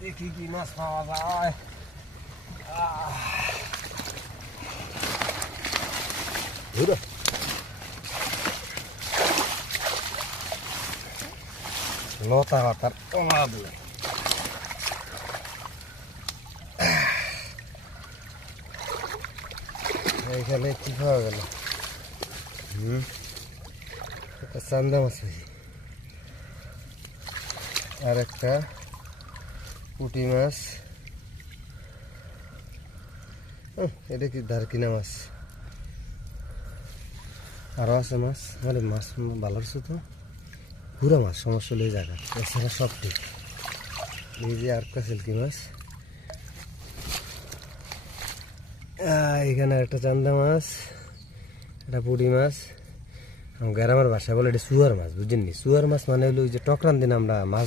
দেখি কি মাছ পাওয়া যায়। লতা পাতার অভাব নেই। এইখানে কি পাওয়া গেল? একটা চান্দা মাছ হয়েছে, আর একটা পুঁটি মাছ। এটা কি ধারকিনা মাছ? আরো আছে মাছ, মানে মাছ ভালো আছে তো। পুরা মাছ সমস্যা হলে জায়গা, এছাড়া সব ঠিক। এই যে আর একটা সিল্কি মাছ, এখানে একটা চান্দা মাছ, একটা পুঁটি মাছ। গ্রামের ভাষায় বলে এটা সুয়ার মাছ, বুঝছেন নি? সুয়ার মাছ মানে হলো ওই যে টকরান দিন আমরা মাছ